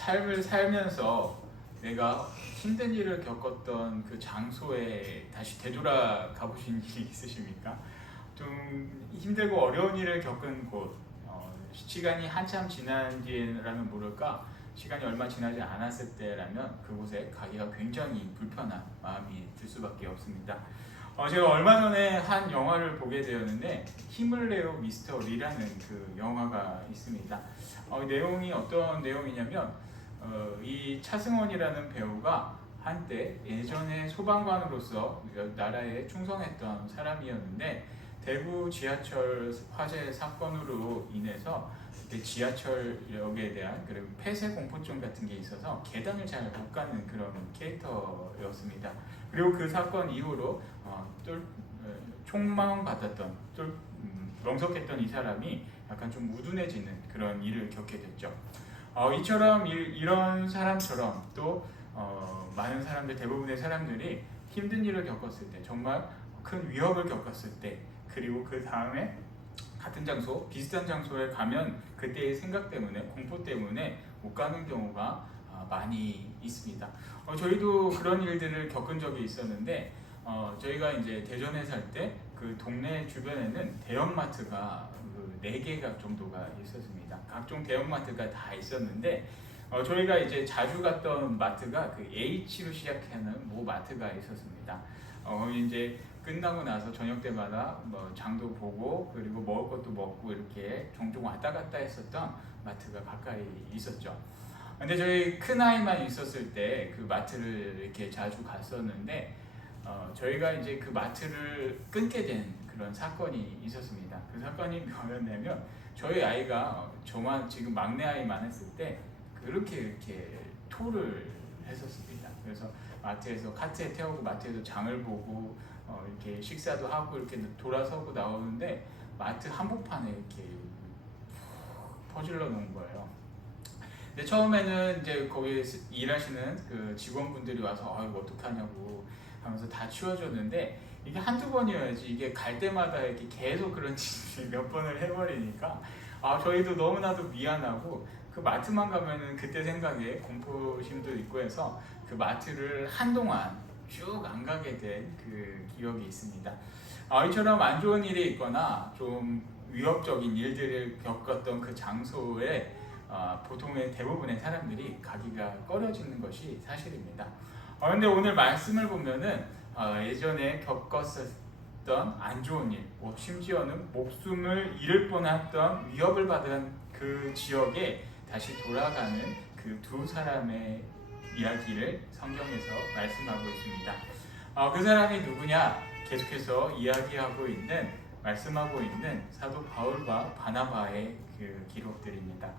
삶을 살면서 내가 힘든 일을 겪었던 그 장소에 다시 되돌아가 보신 일이 있으십니까? 좀 힘들고 어려운 일을 겪은 곳, 시간이 한참 지난 뒤라면 모를까, 시간이 얼마 지나지 않았을 때라면 그곳에 가기가 굉장히 불편한 마음이 들 수밖에 없습니다. 제가 얼마 전에 한 영화를 보게 되었는데, 힘을 내요 미스터 리라는 그 영화가 있습니다. 내용이 어떤 내용이냐면, 이 차승원이라는 배우가 한때 예전에 소방관으로서 나라에 충성했던 사람이었는데, 대구 지하철 화재 사건으로 인해서 지하철역에 대한 그리고 폐쇄 공포증 같은 게 있어서 계단을 잘 못 가는 그런 캐릭터였습니다. 그리고 그 사건 이후로 총망 받았던 명석했던 이 사람이 약간 좀 우둔해지는 그런 일을 겪게 됐죠. 이처럼 이런 사람처럼 또 많은 사람들, 대부분의 사람들이 힘든 일을 겪었을 때, 정말 큰 위협을 겪었을 때, 그리고 그 다음에 같은 장소, 비슷한 장소에 가면 그때의 생각 때문에, 공포 때문에 못 가는 경우가 많이 있습니다. 저희도 그런 일들을 겪은 적이 있었는데, 저희가 이제 대전에 살 때 그 동네 주변에는 대형마트가 그 4개가 정도가 있었습니다. 각종 대형마트가 다 있었는데, 저희가 이제 자주 갔던 마트가 그 H로 시작하는 모 마트가 있었습니다. 이제 끝나고 나서 저녁 때마다 뭐 장도 보고 그리고 먹을 것도 먹고 이렇게 종종 왔다 갔다 했었던 마트가 가까이 있었죠. 근데 저희 큰 아이만 있었을 때 그 마트를 이렇게 자주 갔었는데, 저희가 이제 그 마트를 끊게 된 그런 사건이 있었습니다. 그 사건이 뭐였냐면, 저희 아이가 저만 지금 막내 아이만 했을 때 그렇게 이렇게 토를 했었습니다. 그래서 마트에서 카트에 태우고 마트에서 장을 보고 이렇게 식사도 하고 이렇게 돌아서고 나오는데 마트 한복판에 이렇게 퍼질러 놓은 거예요. 근데 처음에는 이제 거기 일하시는 그 직원분들이 와서 이거 어떡하냐고 하면서 다 치워줬는데, 이게 한두 번이어야지 이게 갈 때마다 이렇게 계속 그런 짓을 몇 번을 해버리니까 저희도 너무나도 미안하고, 그 마트만 가면은 그때 생각에 공포심도 있고 해서 그 마트를 한동안 쭉 안 가게 된 그 기억이 있습니다. 이처럼 안 좋은 일이 있거나 좀 위협적인 일들을 겪었던 그 장소에 보통의 대부분의 사람들이 가기가 꺼려지는 것이 사실입니다. 그런데 오늘 말씀을 보면은 예전에 겪었었던 안 좋은 일, 심지어는 목숨을 잃을 뻔했던 위협을 받은 그 지역에 다시 돌아가는 그 두 사람의 이야기를 성경에서 말씀하고 있습니다. 그 사람이 누구냐? 계속해서 이야기하고 있는, 말씀하고 있는 사도 바울과 바나바의 그 기록들입니다.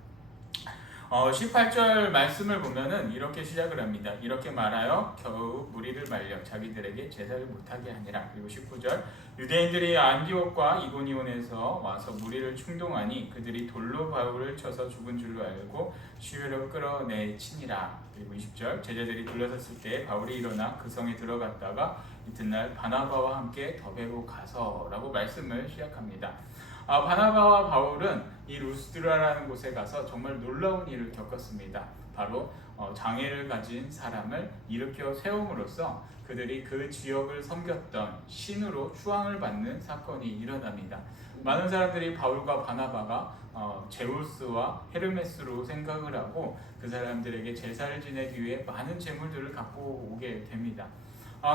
18절 말씀을 보면은 이렇게 시작을 합니다. 이렇게 말하여 겨우 무리를 말려 자기들에게 제사를 못하게 하니라. 그리고 19절, 유대인들이 안디옥과 이고니온에서 와서 무리를 충동하니 그들이 돌로 바울을 쳐서 죽은 줄로 알고 시외로 끌어내치니라. 그리고 20절, 제자들이 둘러섰을 때 바울이 일어나 그 성에 들어갔다가 이튿날 바나바와 함께 더베로 가서라고 말씀을 시작합니다. 바나바와 바울은 이 루스드라라는 곳에 가서 정말 놀라운 일을 겪었습니다. 바로 장애를 가진 사람을 일으켜 세움으로써 그들이 그 지역을 섬겼던 신으로 추앙을 받는 사건이 일어납니다. 많은 사람들이 바울과 바나바가 제우스와 헤르메스로 생각을 하고 그 사람들에게 제사를 지내기 위해 많은 재물들을 갖고 오게 됩니다.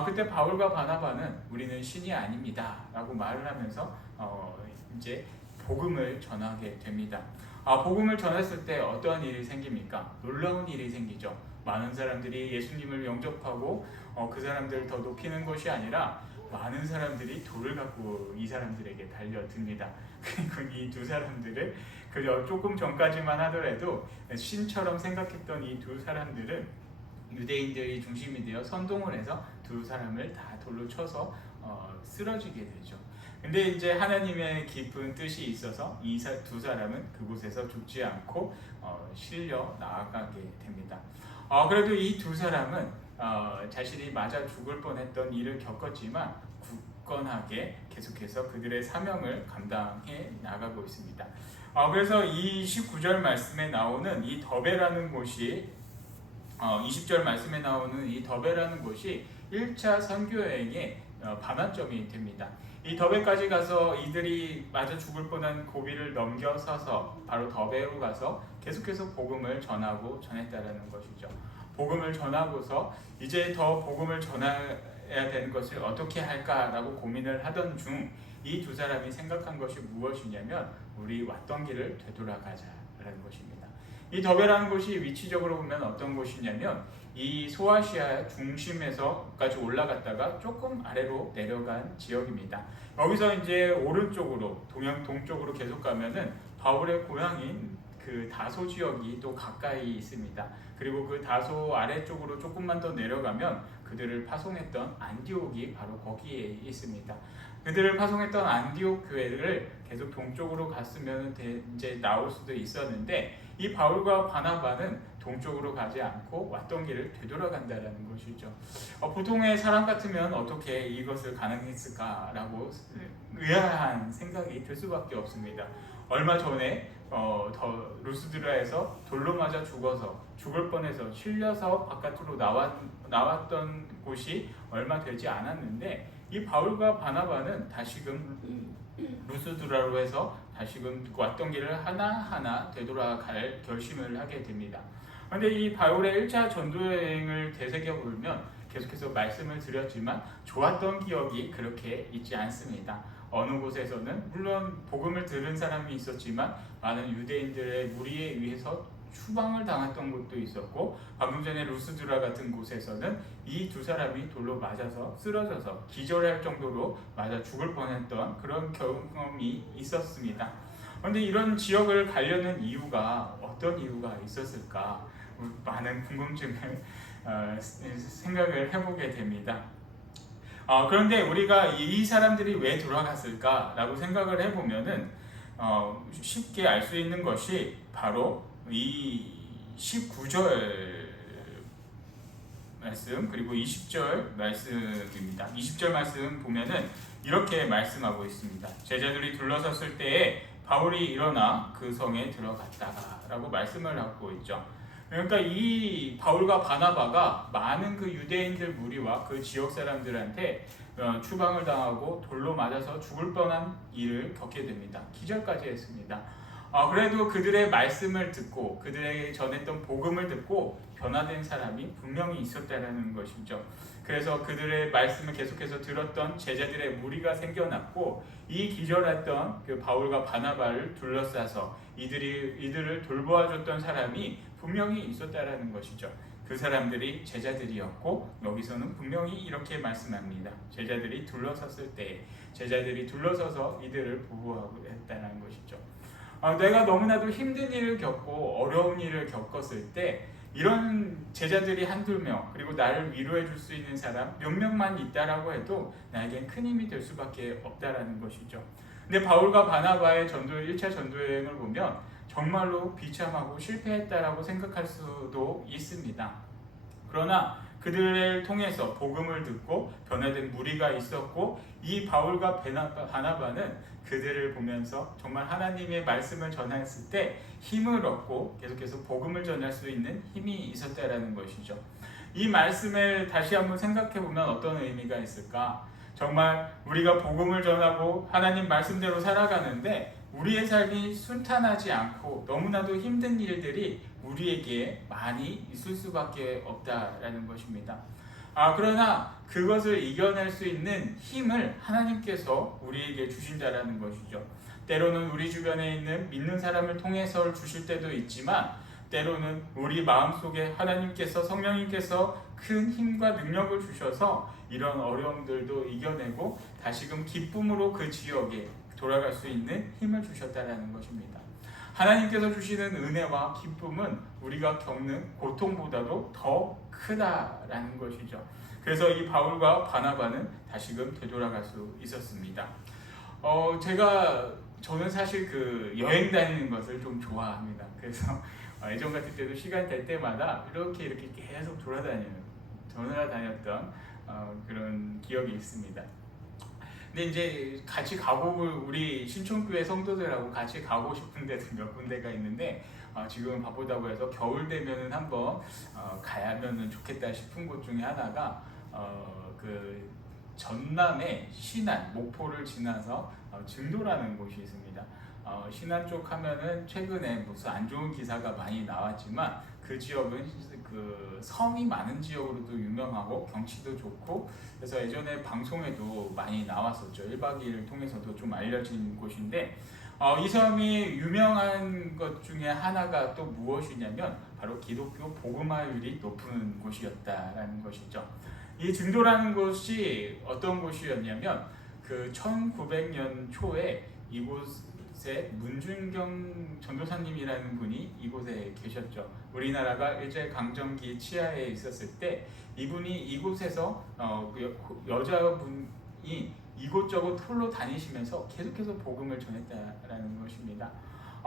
그때 바울과 바나바는 우리는 신이 아닙니다 라고 말을 하면서 이제 복음을 전하게 됩니다. 복음을 전했을 때 어떠한 일이 생깁니까? 놀라운 일이 생기죠. 많은 사람들이 예수님을 영접하고 그 사람들을 더 높이는 것이 아니라 많은 사람들이 돌을 갖고 이 사람들에게 달려듭니다. 그리고 이 두 사람들을 그저 조금 전까지만 하더라도 신처럼 생각했던 이 두 사람들은 유대인들이 중심이 되어 선동을 해서 두 사람을 다 돌로 쳐서 쓰러지게 되죠. 근데 이제 하나님의 깊은 뜻이 있어서 이 두 사람은 그곳에서 죽지 않고 실려 나아가게 됩니다. 그래도 이 두 사람은 자신이 맞아 죽을 뻔했던 일을 겪었지만 굳건하게 계속해서 그들의 사명을 감당해 나가고 있습니다. 그래서 이 19절 말씀에 나오는 이 더베라는 곳이 20절 말씀에 나오는 이 더베라는 곳이 1차 선교 여행의 반환점이 됩니다. 이 더베까지 가서 이들이 마저 죽을 뻔한 고비를 넘겨서서 바로 더베로 가서 계속해서 복음을 전하고 전했다라는 것이죠. 복음을 전하고서 이제 더 복음을 전해야 되는 것을 어떻게 할까라고 고민을 하던 중 이 두 사람이 생각한 것이 무엇이냐면 우리 왔던 길을 되돌아가자라는 것입니다. 이 더베라는 곳이 위치적으로 보면 어떤 곳이냐면 이 소아시아 중심에서까지 올라갔다가 조금 아래로 내려간 지역입니다. 여기서 이제 오른쪽으로 동쪽으로 계속 가면은 바울의 고향인 그 다소 지역이 또 가까이 있습니다. 그리고 그 다소 아래쪽으로 조금만 더 내려가면 그들을 파송했던 안디옥이 바로 거기에 있습니다. 그들을 파송했던 안디옥 교회를 계속 동쪽으로 갔으면 이제 나올 수도 있었는데 이 바울과 바나바는 동쪽으로 가지 않고 왔던 길을 되돌아간다는 것이죠. 보통의 사람 같으면 어떻게 이것을 가능했을까라고 의아한 생각이 들 수밖에 없습니다. 얼마 전에 루스드라에서 돌로 맞아 죽어서 죽을 뻔해서 실려서 바깥으로 나왔던 곳이 얼마 되지 않았는데 이 바울과 바나바는 다시금 루스드라로 해서 다시금 왔던 길을 하나하나 되돌아갈 결심을 하게 됩니다. 그런데 이 바울의 1차 전도여행을 되새겨보면 계속해서 말씀을 드렸지만 좋았던 기억이 그렇게 있지 않습니다. 어느 곳에서는 물론 복음을 들은 사람이 있었지만 많은 유대인들의 무리에 의해서 추방을 당했던 곳도 있었고 방금 전에 루스드라 같은 곳에서는 이 두 사람이 돌로 맞아서 쓰러져서 기절할 정도로 맞아 죽을 뻔했던 그런 경험이 있었습니다. 그런데 이런 지역을 가려는 이유가 어떤 이유가 있었을까? 많은 궁금증을 생각을 해보게 됩니다. 그런데 우리가 이 사람들이 왜 돌아갔을까라고 생각을 해보면은 쉽게 알 수 있는 것이 바로 이 19절 말씀 그리고 20절 말씀입니다. 20절 말씀 보면은 이렇게 말씀하고 있습니다. 제자들이 둘러섰을 때에 바울이 일어나 그 성에 들어갔다라고 말씀을 하고 있죠. 그러니까 이 바울과 바나바가 많은 그 유대인들 무리와 그 지역 사람들한테 추방을 당하고 돌로 맞아서 죽을 뻔한 일을 겪게 됩니다. 기절까지 했습니다. 그래도 그들의 말씀을 듣고 그들에게 전했던 복음을 듣고 변화된 사람이 분명히 있었다는 것이죠. 그래서 그들의 말씀을 계속해서 들었던 제자들의 무리가 생겨났고 이 기절했던 그 바울과 바나바를 둘러싸서 이들을 돌보아줬던 사람이 분명히 있었다라는 것이죠. 그 사람들이 제자들이었고 여기서는 분명히 이렇게 말씀합니다. 제자들이 둘러섰을 때 제자들이 둘러서서 이들을 보호하고 했다는 것이죠. 내가 너무나도 힘든 일을 겪고 어려운 일을 겪었을 때 이런 제자들이 한두 명 그리고 나를 위로해 줄 수 있는 사람 몇 명만 있다라고 해도 나에겐 큰 힘이 될 수밖에 없다라는 것이죠. 근데 바울과 바나바의 1차 전도여행을 보면 정말로 비참하고 실패했다라고 생각할 수도 있습니다. 그러나 그들을 통해서 복음을 듣고 변화된 무리가 있었고 이 바울과 바나바는 그들을 보면서 정말 하나님의 말씀을 전했을 때 힘을 얻고 계속해서 복음을 전할 수 있는 힘이 있었다라는 것이죠. 이 말씀을 다시 한번 생각해 보면 어떤 의미가 있을까? 정말 우리가 복음을 전하고 하나님 말씀대로 살아가는데 우리의 삶이 순탄하지 않고 너무나도 힘든 일들이 우리에게 많이 있을 수밖에 없다라는 것입니다. 그러나 그것을 이겨낼 수 있는 힘을 하나님께서 우리에게 주신다라는 것이죠. 때로는 우리 주변에 있는 믿는 사람을 통해서 주실 때도 있지만 때로는 우리 마음속에 하나님께서 성령님께서 큰 힘과 능력을 주셔서 이런 어려움들도 이겨내고 다시금 기쁨으로 그 지역에 돌아갈 수 있는 힘을 주셨다라는 것입니다. 하나님께서 주시는 은혜와 기쁨은 우리가 겪는 고통보다도 더 크다라는 것이죠. 그래서 이 바울과 바나바는 다시금 되돌아갈 수 있었습니다. 저는 사실 그 여행 다니는 것을 좀 좋아합니다. 그래서 예전 같을 때도 시간 될 때마다 이렇게 계속 돌아다녔던 그런 기억이 있습니다. 근데 이제 같이 가고 우리 신촌교회 성도들하고 같이 가고 싶은 데도 몇 군데가 있는데 지금은 바쁘다고 해서 겨울 되면은 한번 가야면은 좋겠다 싶은 곳 중에 하나가 그 전남의 신안 목포를 지나서 증도라는 곳이 있습니다. 신안 쪽 하면은 최근에 무슨 안 좋은 기사가 많이 나왔지만 그 지역은 그 성이 많은 지역으로도 유명하고 경치도 좋고 그래서 예전에 방송에도 많이 나왔었죠. 1박 2일을 통해서도 좀 알려진 곳인데 이 섬이 유명한 것 중에 하나가 또 무엇이냐면 바로 기독교 복음화율이 높은 곳이었다라는 것이죠. 이 증도라는 곳이 어떤 곳이었냐면 그 1900년 초에 이곳에 문준경 전도사님이라는 분이 이곳에 계셨죠. 우리나라가 일제강점기 치하에 있었을 때 이분이 이곳에서 여자분이 이곳저곳 홀로 다니시면서 계속해서 복음을 전했다라는 것입니다.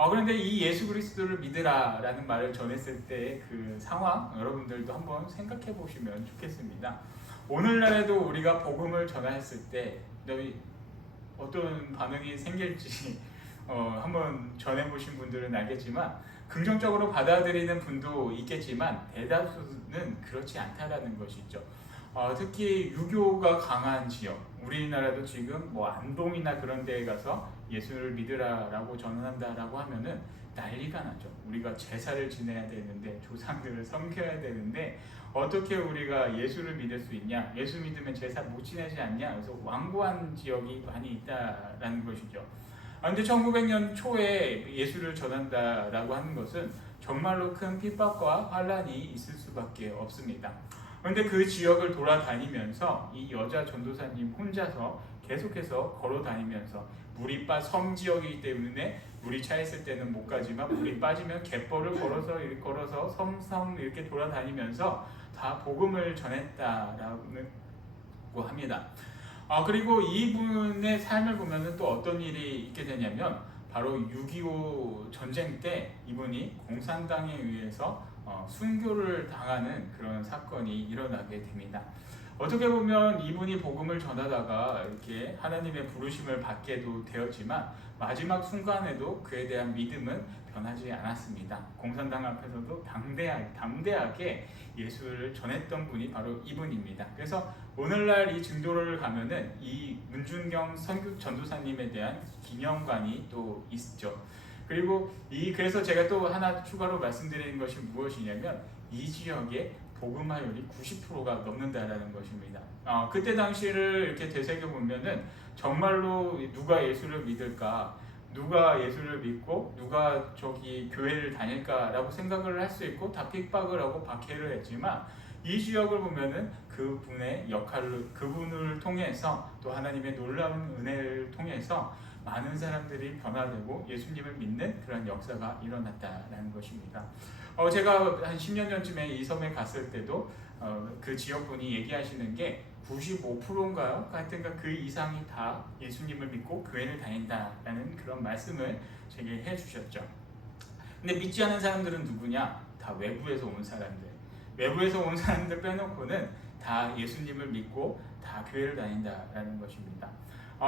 그런데 이 예수 그리스도를 믿으라라는 말을 전했을 때 그 상황 여러분들도 한번 생각해 보시면 좋겠습니다. 오늘날에도 우리가 복음을 전했을 때 어떤 반응이 생길지 한번 전해보신 분들은 알겠지만 긍정적으로 받아들이는 분도 있겠지만 대다수는 그렇지 않다라는 것이죠. 특히 유교가 강한 지역, 우리나라도 지금 뭐 안동이나 그런 데에 가서 예수를 믿으라라고 전한다라고 하면은 난리가 나죠. 우리가 제사를 지내야 되는데 조상들을 섬겨야 되는데 어떻게 우리가 예수를 믿을 수 있냐? 예수 믿으면 제사 못 지내지 않냐? 그래서 완고한 지역이 많이 있다라는 것이죠. 근데 1900년 초에 예수를 전한다라고 하는 것은 정말로 큰 핍박과 환란이 있을 수밖에 없습니다. 그런데 그 지역을 돌아다니면서 이 여자 전도사님 혼자서 계속해서 걸어 다니면서 물이 섬 지역이기 때문에 물이 차 있을 때는 못 가지만 물이 빠지면 갯벌을 걸어서 섬 이렇게 돌아다니면서 다 복음을 전했다라고 합니다. 그리고 이분의 삶을 보면은 또 어떤 일이 있게 되냐면 바로 6.25 전쟁 때 이분이 공산당에 의해서 순교를 당하는 그런 사건이 일어나게 됩니다. 어떻게 보면 이분이 복음을 전하다가 이렇게 하나님의 부르심을 받게도 되었지만 마지막 순간에도 그에 대한 믿음은 변하지 않았습니다. 공산당 앞에서도 담대하게 예수를 전했던 분이 바로 이분입니다. 그래서 오늘날 이 증도를 가면은 이 문준경 전도사님에 대한 기념관이 또 있죠. 그리고 그래서 제가 또 하나 추가로 말씀드리는 것이 무엇이냐면 이 지역에 복음화율이 90%가 넘는다라는 것입니다. 그때 당시를 이렇게 되새겨 보면은 정말로 누가 예수를 믿을까, 누가 예수를 믿고 누가 교회를 다닐까라고 생각을 할 수 있고 다 핍박을 하고 박해를 했지만 이 지역을 보면은 그분의 역할을 그분을 통해서 또 하나님의 놀라운 은혜를 통해서 많은 사람들이 변화되고 예수님을 믿는 그런 역사가 일어났다라는 것입니다. 제가 한 10년 전쯤에 이 섬에 갔을 때도 그 지역분이 얘기하시는 게 95%인가요? 하여튼가 그 이상이 다 예수님을 믿고 교회를 다닌다라는 그런 말씀을 제게 해주셨죠. 근데 믿지 않는 사람들은 누구냐? 다 외부에서 온 사람들. 외부에서 온 사람들 빼놓고는 다 예수님을 믿고 다 교회를 다닌다라는 것입니다.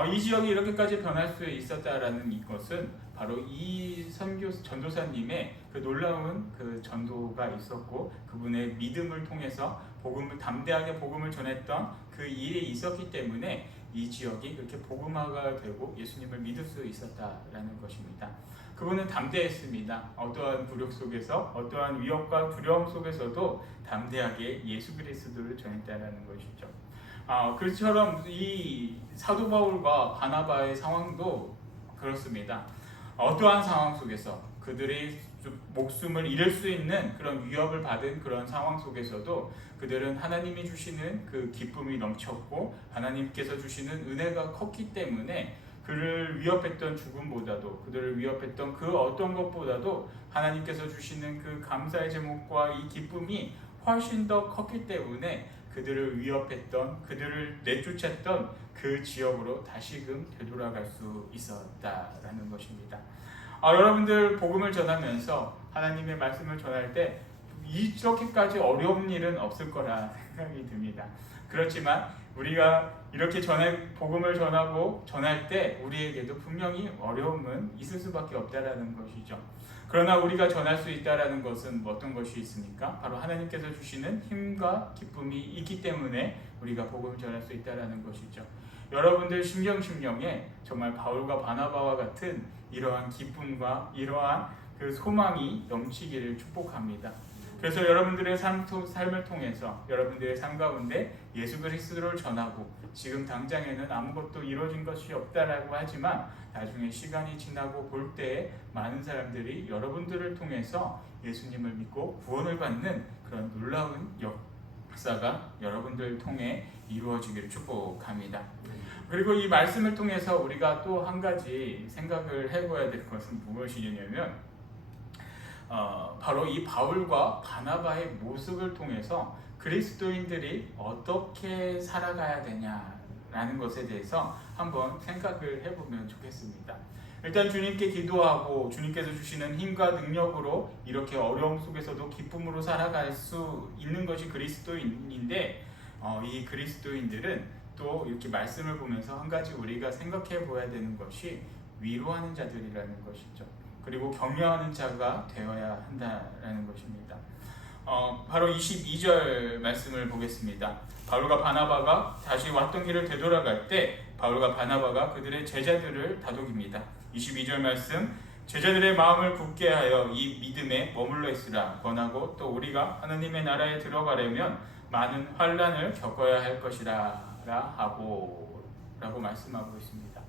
이 지역이 이렇게까지 변할 수 있었다라는 이것은 바로 이 전도사님의 그 놀라운 그 전도가 있었고 그분의 믿음을 통해서 담대하게 복음을 전했던 그 일이 있었기 때문에 이 지역이 그렇게 복음화가 되고 예수님을 믿을 수 있었다라는 것입니다. 그분은 담대했습니다. 어떠한 굴욕 속에서 어떠한 위협과 두려움 속에서도 담대하게 예수 그리스도를 전했다라는 것이죠. 그처럼 이 사도 바울과 바나바의 상황도 그렇습니다. 어떠한 상황 속에서 그들이 목숨을 잃을 수 있는 그런 위협을 받은 그런 상황 속에서도 그들은 하나님이 주시는 그 기쁨이 넘쳤고 하나님께서 주시는 은혜가 컸기 때문에 그를 위협했던 죽음보다도 그들을 위협했던 그 어떤 것보다도 하나님께서 주시는 그 감사의 제목과 이 기쁨이 훨씬 더 컸기 때문에 그들을 위협했던 그들을 내쫓았던 그 지역으로 다시금 되돌아갈 수 있었다라는 것입니다. 여러분들 복음을 전하면서 하나님의 말씀을 전할 때 이렇게까지 어려운 일은 없을 거라 생각이 듭니다. 그렇지만 우리가 이렇게 복음을 전하고 전할 때 우리에게도 분명히 어려움은 있을 수밖에 없다라는 것이죠. 그러나 우리가 전할 수 있다라는 것은 어떤 것이 있습니까? 바로 하나님께서 주시는 힘과 기쁨이 있기 때문에 우리가 복음을 전할 수 있다라는 것이죠. 여러분들 심령에 정말 바울과 바나바와 같은 이러한 기쁨과 이러한 그 소망이 넘치기를 축복합니다. 그래서 여러분들의 삶을 통해서 여러분들의 삶 가운데 예수 그리스도를 전하고 지금 당장에는 아무것도 이루어진 것이 없다라고 하지만 나중에 시간이 지나고 볼 때에 많은 사람들이 여러분들을 통해서 예수님을 믿고 구원을 받는 그런 놀라운 역사가 여러분들을 통해 이루어지기를 축복합니다. 그리고 이 말씀을 통해서 우리가 또 한 가지 생각을 해봐야 될 것은 무엇이냐면 바로 이 바울과 바나바의 모습을 통해서 그리스도인들이 어떻게 살아가야 되냐라는 것에 대해서 한번 생각을 해보면 좋겠습니다. 일단 주님께 기도하고 주님께서 주시는 힘과 능력으로 이렇게 어려움 속에서도 기쁨으로 살아갈 수 있는 것이 그리스도인인데 이 그리스도인들은 또 이렇게 말씀을 보면서 한 가지 우리가 생각해 보아야 되는 것이 위로하는 자들이라는 것이죠. 그리고 격려하는 자가 되어야 한다라는 것입니다. 바로 22절 말씀을 보겠습니다. 바울과 바나바가 다시 왔던 길을 되돌아갈 때 바울과 바나바가 그들의 제자들을 다독입니다. 22절 말씀, 제자들의 마음을 굳게 하여 이 믿음에 머물러 있으라 권하고 또 우리가 하나님의 나라에 들어가려면 많은 환난을 겪어야 할 것이라 하고 라고 말씀하고 있습니다.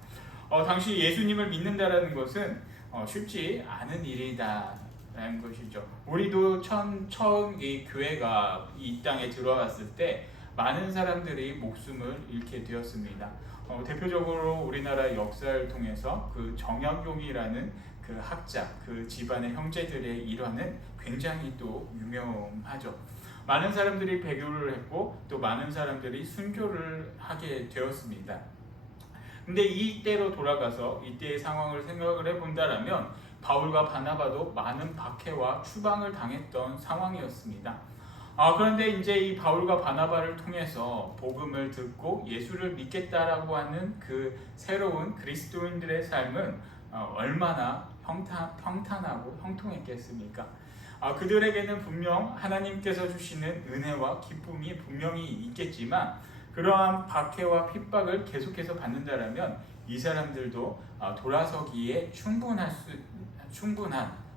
당시 예수님을 믿는다라는 것은 쉽지 않은 일이다라는 것이죠. 우리도 처음 이 교회가 이 땅에 들어왔을 때 많은 사람들이 목숨을 잃게 되었습니다. 대표적으로 우리나라 역사를 통해서 그 정약용이라는 그 학자, 그 집안의 형제들의 일화는 굉장히 또 유명하죠. 많은 사람들이 배교를 했고 또 많은 사람들이 순교를 하게 되었습니다. 근데 이때로 돌아가서 이때의 상황을 생각을 해본다라면 바울과 바나바도 많은 박해와 추방을 당했던 상황이었습니다. 그런데 이제 이 바울과 바나바를 통해서 복음을 듣고 예수를 믿겠다라고 하는 그 새로운 그리스도인들의 삶은 얼마나 평탄하고 형통했겠습니까? 그들에게는 분명 하나님께서 주시는 은혜와 기쁨이 분명히 있겠지만 그러한 박해와 핍박을 계속해서 받는다라면 이 사람들도 돌아서기에 충분한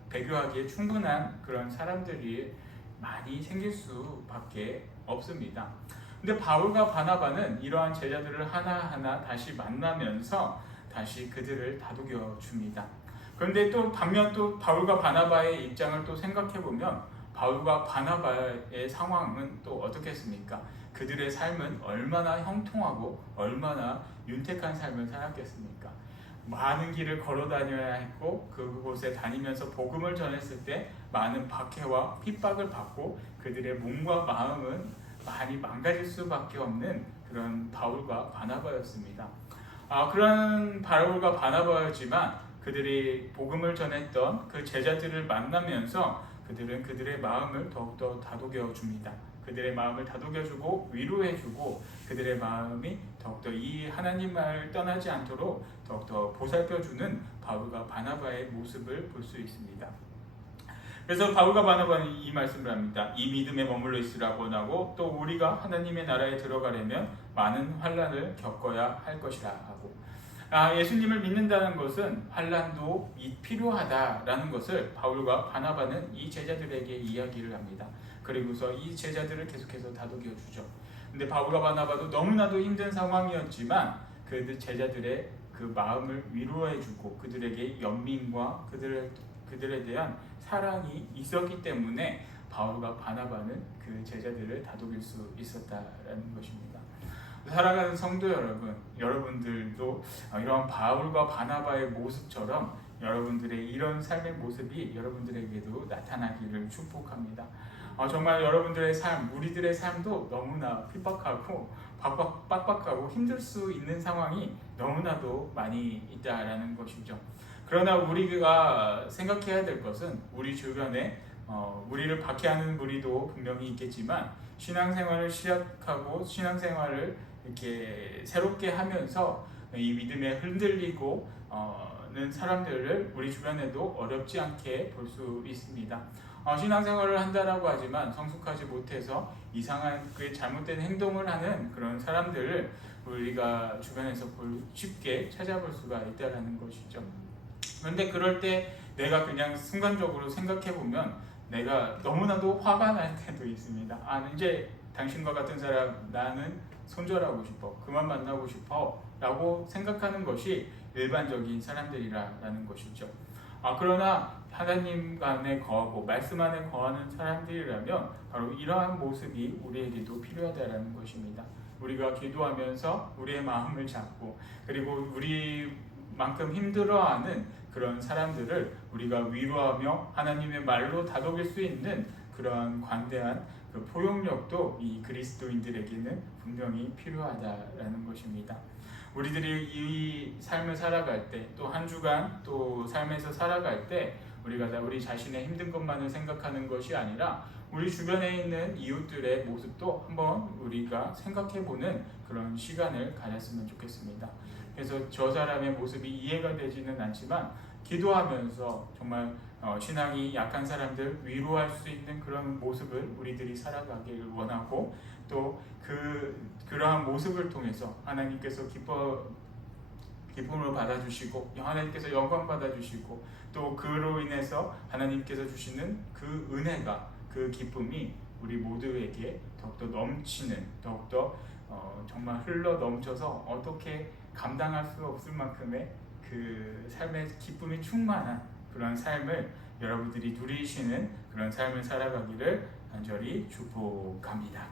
배교하기에 충분한 그런 사람들이 많이 생길 수밖에 없습니다. 근데 바울과 바나바는 이러한 제자들을 하나하나 다시 만나면서 다시 그들을 다독여 줍니다. 그런데 또 반면 또 바울과 바나바의 입장을 또 생각해 보면 바울과 바나바의 상황은 또 어떻겠습니까? 그들의 삶은 얼마나 형통하고 얼마나 윤택한 삶을 살았겠습니까? 많은 길을 걸어 다녀야 했고 그곳에 다니면서 복음을 전했을 때 많은 박해와 핍박을 받고 그들의 몸과 마음은 많이 망가질 수밖에 없는 그런 바울과 바나바였습니다. 그런 바울과 바나바였지만 그들이 복음을 전했던 그 제자들을 만나면서 그들은 그들의 마음을 더욱더 다독여 줍니다. 그들의 마음을 다독여주고 위로해주고 그들의 마음이 더욱더 이 하나님을 떠나지 않도록 더욱더 보살펴주는 바울과 바나바의 모습을 볼 수 있습니다. 그래서 바울과 바나바는 이 말씀을 합니다. 이 믿음에 머물러 있으라고 하고 또 우리가 하나님의 나라에 들어가려면 많은 환난을 겪어야 할 것이라 하고 예수님을 믿는다는 것은 환난도 필요하다라는 것을 바울과 바나바는 이 제자들에게 이야기를 합니다. 그리고서 이 제자들을 계속해서 다독여 주죠. 근데 바울과 바나바도 너무나도 힘든 상황이었지만 그 제자들의 그 마음을 위로해 주고 그들에게 연민과 그들에 대한 사랑이 있었기 때문에 바울과 바나바는 그 제자들을 다독일 수 있었다라는 것입니다. 사랑하는 성도 여러분, 여러분들도 이런 바울과 바나바의 모습처럼 여러분들의 이런 삶의 모습이 여러분들에게도 나타나기를 축복합니다. 정말 여러분들의 삶, 우리들의 삶도 너무나 핍박하고 빡빡하고 힘들 수 있는 상황이 너무나도 많이 있다라는 것이죠. 그러나 우리가 생각해야 될 것은 우리 주변에 우리를 박해하는 무리도 분명히 있겠지만 신앙생활을 시작하고 신앙생활을 이렇게 새롭게 하면서 이 믿음에 흔들리고 는 사람들을 우리 주변에도 어렵지 않게 볼 수 있습니다. 신앙생활을 한다라고 하지만 성숙하지 못해서 이상한 그 잘못된 행동을 하는 그런 사람들을 우리가 주변에서 쉽게 찾아볼 수가 있다는 것이죠. 그런데 그럴 때 내가 그냥 순간적으로 생각해 보면 내가 너무나도 화가 날 때도 있습니다. 이제 당신과 같은 사람 나는 손절하고 싶어, 그만 만나고 싶어 라고 생각하는 것이 일반적인 사람들이라는 것이죠. 그러나 하나님 안에 거하고 말씀 안에 거하는 사람들이라면 바로 이러한 모습이 우리에게도 필요하다는 것입니다. 우리가 기도하면서 우리의 마음을 잡고 그리고 우리만큼 힘들어하는 그런 사람들을 우리가 위로하며 하나님의 말로 다독일 수 있는 그러한 관대한 그 포용력도 이 그리스도인들에게는 분명히 필요하다라는 것입니다. 우리들이 이 삶을 살아갈 때, 또 한 주간 또 삶에서 살아갈 때 우리가 우리 자신의 힘든 것만을 생각하는 것이 아니라 우리 주변에 있는 이웃들의 모습도 한번 우리가 생각해보는 그런 시간을 가졌으면 좋겠습니다. 그래서 저 사람의 모습이 이해가 되지는 않지만 기도하면서 정말 신앙이 약한 사람들 위로할 수 있는 그런 모습을 우리들이 살아가길 원하고 또 그러한 모습을 통해서 하나님께서 기쁨을 받아주시고 하나님께서 영광 받아주시고 또 그로 인해서 하나님께서 주시는 그 은혜가 그 기쁨이 우리 모두에게 더욱더 넘치는 더욱더 정말 흘러 넘쳐서 어떻게 감당할 수 없을 만큼의 그 삶의 기쁨이 충만한 그런 삶을 여러분들이 누리시는 그런 삶을 살아가기를 간절히 축복합니다.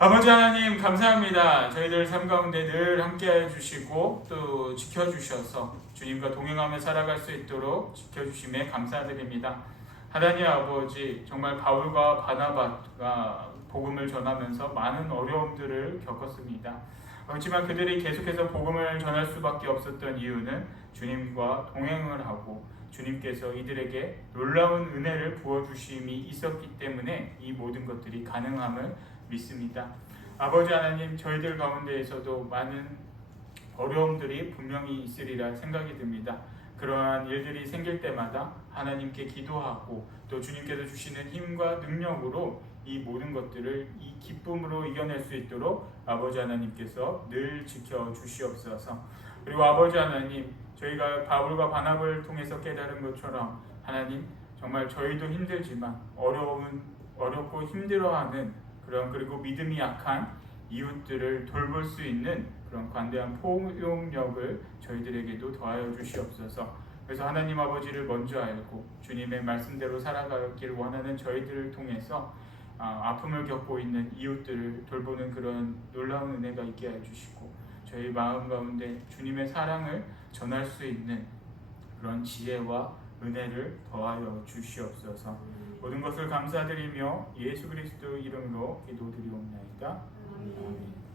아버지 하나님 감사합니다. 저희들 삶 가운데 늘 함께하여 주시고 또 지켜주셔서 주님과 동행하며 살아갈 수 있도록 지켜주심에 감사드립니다. 하나님 아버지 정말 바울과 바나바가 복음을 전하면서 많은 어려움들을 겪었습니다. 그렇지만 그들이 계속해서 복음을 전할 수밖에 없었던 이유는 주님과 동행을 하고 주님께서 이들에게 놀라운 은혜를 부어주심이 있었기 때문에 이 모든 것들이 가능함을 믿습니다. 아버지 하나님 저희들 가운데에서도 많은 어려움들이 분명히 있으리라 생각이 듭니다. 그러한 일들이 생길 때마다 하나님께 기도하고 또 주님께서 주시는 힘과 능력으로 이 모든 것들을 이 기쁨으로 이겨낼 수 있도록 아버지 하나님께서 늘 지켜주시옵소서. 그리고 아버지 하나님 저희가 바울과 바나바를 통해서 깨달은 것처럼 하나님 정말 저희도 힘들지만 어렵고 힘들어하는 그리고 믿음이 약한 이웃들을 돌볼 수 있는 그런 관대한 포용력을 저희들에게도 더하여 주시옵소서. 그래서 하나님 아버지를 먼저 알고 주님의 말씀대로 살아가길 원하는 저희들을 통해서 아픔을 겪고 있는 이웃들을 돌보는 그런 놀라운 은혜가 있게 해주시고 저희 마음 가운데 주님의 사랑을 전할 수 있는 그런 지혜와 은혜를 더하여 주시옵소서. 모든 것을 감사드리며 예수 그리스도 이름으로 기도드리옵나이다. 아멘.